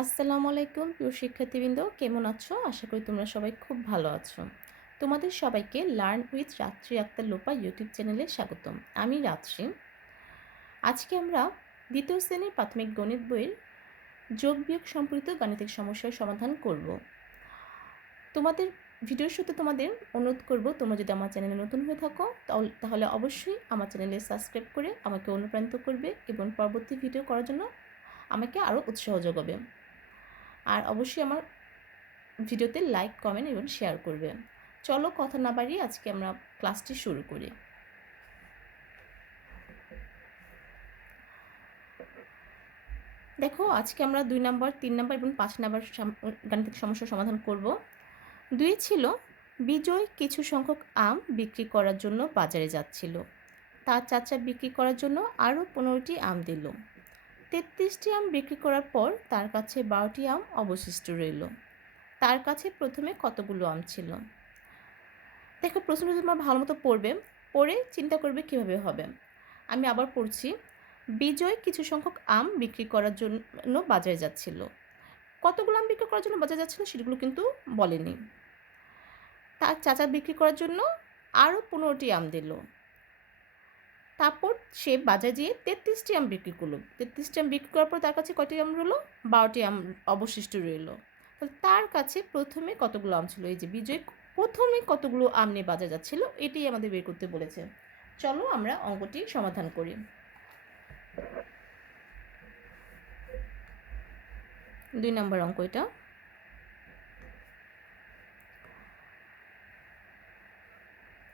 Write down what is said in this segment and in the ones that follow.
আসসালামু আলাইকুম, প্রিয় শিক্ষার্থীবৃন্দ। কেমন আছো? আশা করি তোমরা সবাই খুব ভালো আছো। তোমাদের সবাইকে লার্ন উইথ রাত্রি আক্তার লোপা ইউটিউব চ্যানেলে স্বাগতম। আমি রাত্রি। আজকে আমরা দ্বিতীয় শ্রেণির প্রাথমিক গণিত বইয়ের যোগ বিয়োগ সম্পর্কিত গাণিতিক সমস্যার সমাধান করব। তোমাদের ভিডিওর সাথে তোমাদের অনুরোধ করব, তোমরা যদি আমার চ্যানেলে নতুন হয়ে থাকো তাহলে অবশ্যই আমার চ্যানেলে সাবস্ক্রাইব করে আমাকে অনুপ্রাণিত করবে এবং পরবর্তী ভিডিও করার জন্য আমাকে আরও উৎসাহ যোগাবে। আর অবশ্যই আমার ভিডিওতে লাইক, কমেন্ট এবং শেয়ার করবে। চলো কথা না বাড়িয়ে আজকে আমরা ক্লাসটি শুরু করি। দেখো, আজকে আমরা দুই নম্বর, তিন নম্বর এবং পাঁচ নম্বর গাণিতিক সমস্যার সমাধান করব। দুই ছিল, বিজয় কিছু সংখ্যক আম বিক্রি করার জন্য বাজারে যাচ্ছিল। তার চাচা বিক্রি করার জন্য আরও পনেরোটি আম দিল। তেত্রিশটি আম বিক্রি করার পর তার কাছে বারোটি আম অবশিষ্ট রইল। তার কাছে প্রথমে কতগুলো আম ছিল? দেখো, প্রশ্নটা তোমরা ভালো মতো পড়বে, পড়ে চিন্তা করবে কীভাবে হবে। আমি আবার পড়ছি, বিজয় কিছু সংখ্যক আম বিক্রি করার জন্য বাজারে যাচ্ছিল। কতগুলো আম বিক্রি করার জন্য বাজারে যাচ্ছিল সেগুলো কিন্তু বলেনি। তার চাচা বিক্রি করার জন্য আরও পনেরোটি আম দিল। তারপর সে বাজারে গিয়ে তেত্রিশটি আম বিক্রি করল। তেত্রিশটি আম বিক্রি করার পর তার কাছে কয়টি আম রইল? বারোটি আম অবশিষ্ট রইল। তাহলে তার কাছে প্রথমে কতগুলো আম ছিল? এই যে বিজয়, প্রথমে কতগুলো আম নিয়ে বাজার যাচ্ছিল? এটাই আমাদের বের করতে বলেছে। চলো আমরা অঙ্কটি সমাধান করি। দুই নম্বর অঙ্ক এটা।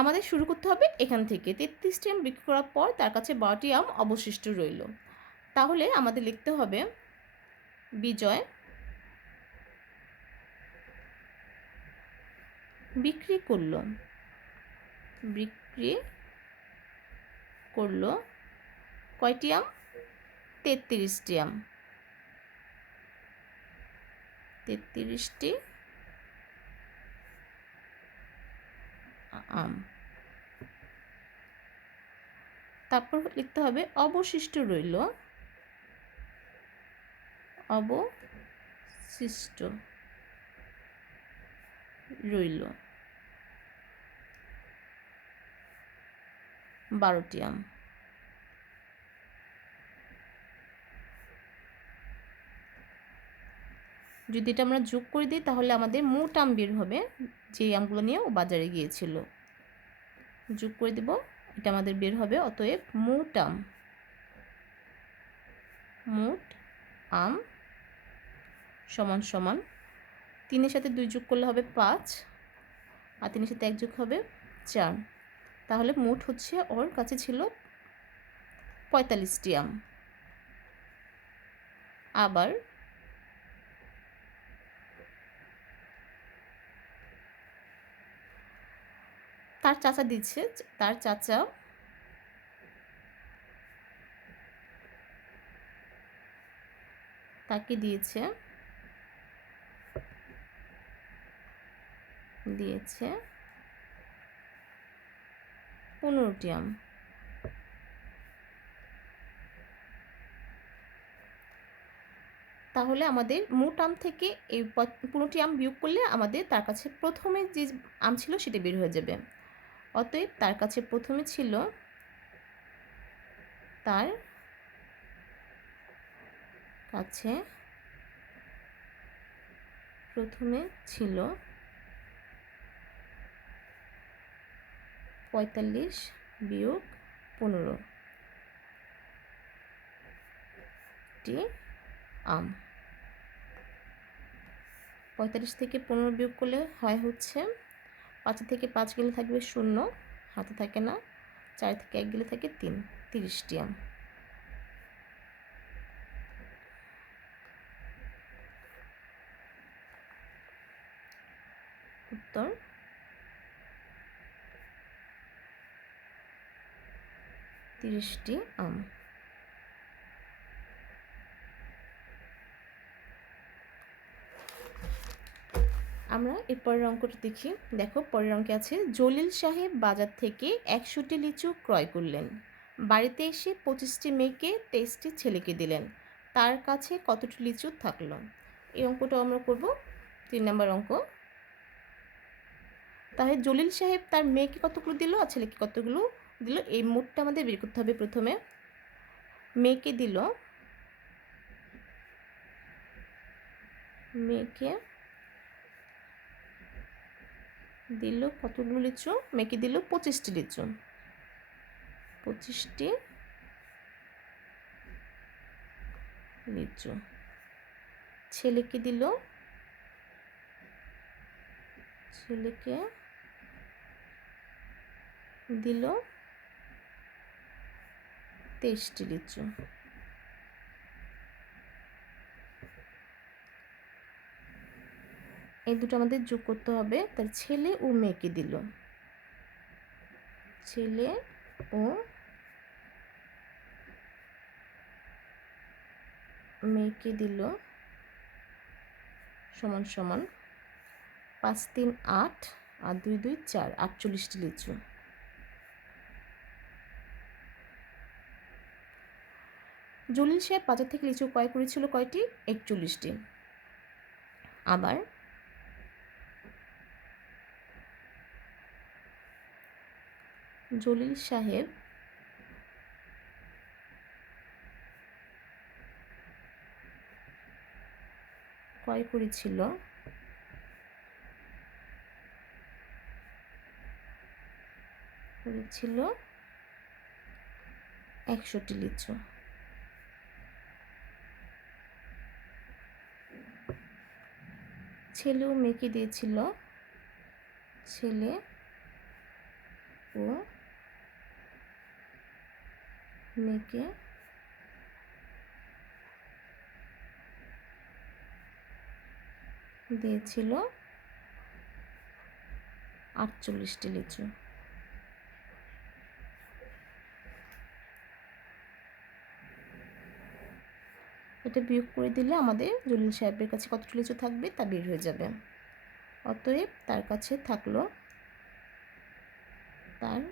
আমাদের শুরু করতে হবে এখান থেকে। তেত্রিশটি আম বিক্রি করার পর তার কাছে বারোটি আম অবশিষ্ট রইল। তাহলে আমাদের লিখতে হবে, বিজয় বিক্রি করল বিক্রি করল কয়টি আম? তেত্রিশটি আম। তেত্রিশটি আম। তারপর লিখতে হবে অবশিষ্ট রইল। অবশিষ্ট রইল। বারোটি আম। যদি এটা আমরা যোগ করে দিই, তাহলে আমাদের মোট আম বের হবে যে আমগুলো নিয়ে ও বাজারে গিয়েছিল। যোগ করে দেব, এটা আমাদের বের হবে, অতএব মোট আম। মোট আম সমান সমান তিনের সাথে দুই যোগ করলে হবে পাঁচ, আর তিনের সাথে এক যোগ হবে চার। তাহলে মোট হচ্ছে ওর কাছে ছিল পঁয়তাল্লিশটি আম। আবার তার চাচা দিচ্ছে, তার চাচা। তাকে দিয়েছে। দিয়েছে পনেরোটি আম। তাহলে আমাদের মোট আম থেকে এই পনেরোটি আম বিয়োগ করলে আমাদের তার কাছে প্রথমে যে আম ছিল সেটা বের হয়ে যাবে। অতএব তার কাছে প্রথমে ছিল তার কাছে প্রথমে ছিল পঁয়তাল্লিশ বিয়োগ পনেরো। টি আম। পঁয়তাল্লিশ থেকে পনেরো বিয়োগ করলে হয় হচ্ছে পাঁচের থেকে পাঁচ গেলে থাকবে শূন্য, হাতে থাকে না। চার থেকে এক গেলে থাকে তিন, তিরিশটি আম। উত্তর। তিরিশটি আম। আমরা এর পরের অঙ্কটা দেখি। দেখো, পরের অঙ্কে আছে, জলিল সাহেব বাজার থেকে একশোটি লিচু ক্রয় করলেন। বাড়িতে এসে পঁচিশটি মেয়েকে, তেইশটি ছেলেকে দিলেন। তার কাছে কতটি লিচু থাকল? এই অঙ্কটাও আমরা করব। তিন নম্বর অঙ্ক। তাহলে জলিল সাহেব তার মেয়েকে কতগুলো দিল আর ছেলেকে কতগুলো দিল? এই মোটটা আমাদের বের করতে হবে প্রথমে। মেয়েকে দিল, মেয়েকে দিল কতগুলো লিচু? মেয়েকে দিল পঁচিশটি লিচু। পঁচিশটি লিচু। ছেলেকে দিল। ছেলেকে দিল তেইশটি লিচু। এই দুটো আমাদের যোগ করতে হবে। তার ছেলে ও মেয়েকে দিল। ছেলে ও মেয়েকে দিল সমান সমান পাঁচ তিন আট আর দুই দুই চার, আটচল্লিশটি লিচু জলিল সাহেব বাজার থেকে লিচু ক্রয় করেছিল কয়টি? একচল্লিশটি। আবার জলিল সাহেব ক্রয় করেছিল। করেছিল একশোটি লিচু। ছেলে ও মেয়েকে দিয়েছিল। ছেলে ও মেয়েকে। দিয়েছিল আটচল্লিশটি লিচু। এটা বিয়োগ করে দিলে আমাদের জলিল সাহেবের কাছে কতটি লিচু থাকবে তা বের হয়ে যাবে। অতএব তার কাছে থাকল তার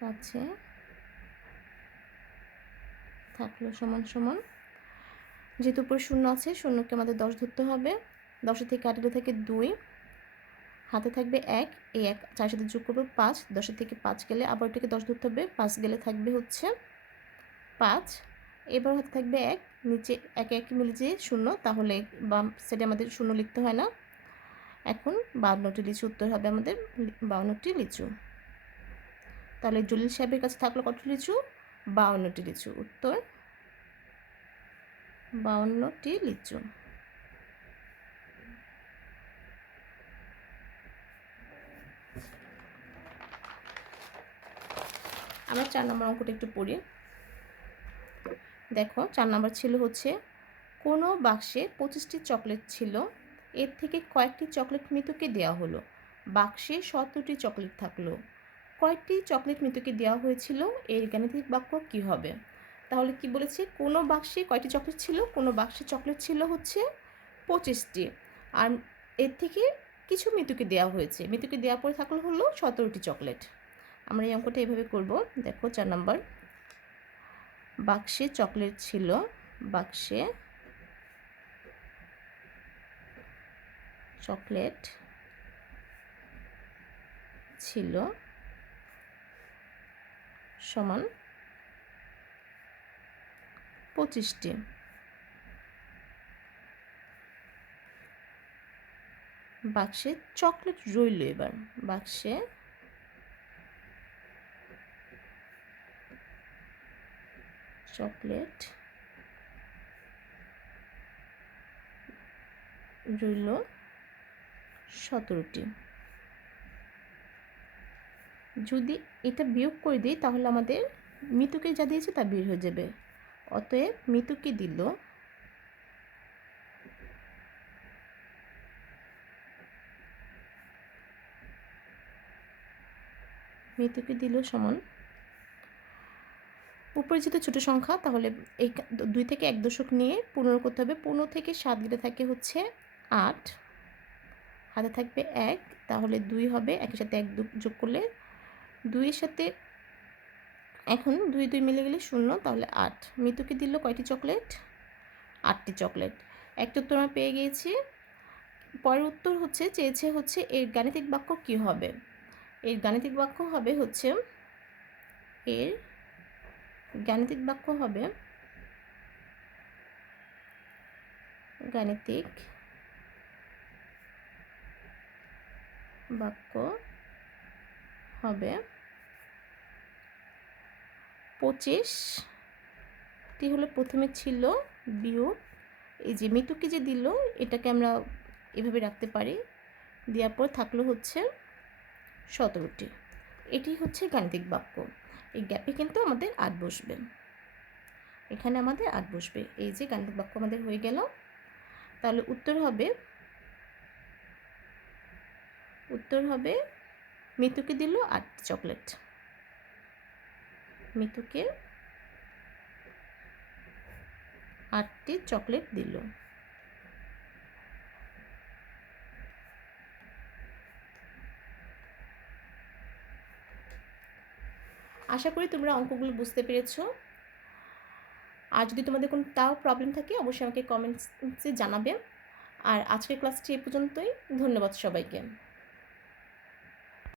কাছে থাকল সমান সমান। যেহেতু উপরে শূন্য আছে, শূন্যকে আমাদের দশ ধরতে হবে। দশের থেকে আটের থেকে দুই। হাতে থাকবে এক, এই এক চার সাথে যোগ করব পাঁচ। দশের থেকে পাঁচ গেলে আবার এটাকে দশ ধরতে হবে। পাঁচ গেলে থাকবে হচ্ছে পাঁচ। এবার হাতে থাকবে এক, নিচে একে এক মিলে যে শূন্য, তাহলে বাম সাইডে আমাদের শূন্য লিখতে হয় না। এখন বাউন্নটি লিচু উত্তর হবে আমাদের, বাউন্নটি লিচু। তাহলে জলিল সাহেবের কাছে থাকল কত লিচু? বাউন্নটি লিচু। উত্তর, বাউন্নটি লিচু। আমরা চার নম্বর অঙ্কটা একটু পড়ি। দেখো, চার নম্বর ছিল হচ্ছে, কোনো বাক্সে পঁচিশটি চকলেট ছিল, এর থেকে কয়েকটি চকলেট মৃতকে দেওয়া হলো। বাক্সে সতেরোটি চকলেট থাকল। কয়েকটি চকলেট মৃতকে দেওয়া হয়েছিল, এর গাণিতিক বাক্য কি হবে? তাহলে কি বলেছে? কোনো বাক্সে কয়টি চকলেট ছিল? কোনো বাক্সে চকলেট ছিল হচ্ছে পঁচিশটি। আর এর থেকে কিছু মৃত্যুকে দেওয়া হয়েছে। মৃত্যুকে দেওয়ার পরে থাকল হলো সতেরোটি চকলেট। আমরা এই অঙ্কটা এভাবে করব। দেখো, চার নম্বর। বাক্সে চকলেট ছিল, বাক্সে চকলেট ছিল সমান পঁচিশটি। বাক্সে চকলেট রইল এবার। বাক্সে চকলেট রইল সতেরোটি। যদি এটা বিয়োগ করে দিই, তাহলে আমাদের মৃতুকে যা দিয়েছে তা বের হয়ে যাবে। অতএব মৃতুকে দিল। মৃতুকে দিল সমান উপরে যেহেতু ছোটো সংখ্যা, তাহলে এই দুই থেকে এক দশক নিয়ে পনেরো করতে হবে। পনেরো থেকে সাত গেলে থাকে হচ্ছে আট, হাতে থাকবে এক, তাহলে দুই হবে। একের সাথে এক যোগ করলে দুইয়ের সাথে এখন দুই দুই মিলে গেলে শূন্য, তাহলে আট। মৃতুকে দিল কয়টি চকলেট? আটটি চকলেট। একটা উত্তর আমরা পেয়ে গিয়েছি। পরের উত্তর হচ্ছে, চেয়েছে হচ্ছে এর গাণিতিক বাক্য কী হবে? এর গাণিতিক বাক্য হবে হচ্ছে, এর গাণিতিক বাক্য হবে গাণিতিক বাক্য হবে। পঁচিশটি হলো প্রথমে ছিল বিয়োগ। এই যে মৃত্যুকে যে দিল, এটাকে আমরা এভাবে রাখতে পারি। দেওয়ার পর থাকল হচ্ছে সতেরোটি। এটি হচ্ছে গাণিতিক বাক্য। এই গ্যাপে কিন্তু আমাদের আট বসবে। এখানে আমাদের আট বসবে। এই যে গাণিতিক বাক্য আমাদের হয়ে গেল। তাহলে উত্তর হবে উত্তর হবে মিতুকে দিল আট চকলেট। মিতুকে আটটি চকলেট দিল। আশা করি তোমরা অঙ্কগুলো বুঝতে পেরেছ। আর যদি তোমাদের কোনো তাও প্রবলেম থাকে, অবশ্যই আমাকে কমেন্টসে জানাবে। আর আজকের ক্লাসটি এ পর্যন্তই। ধন্যবাদ সবাইকে।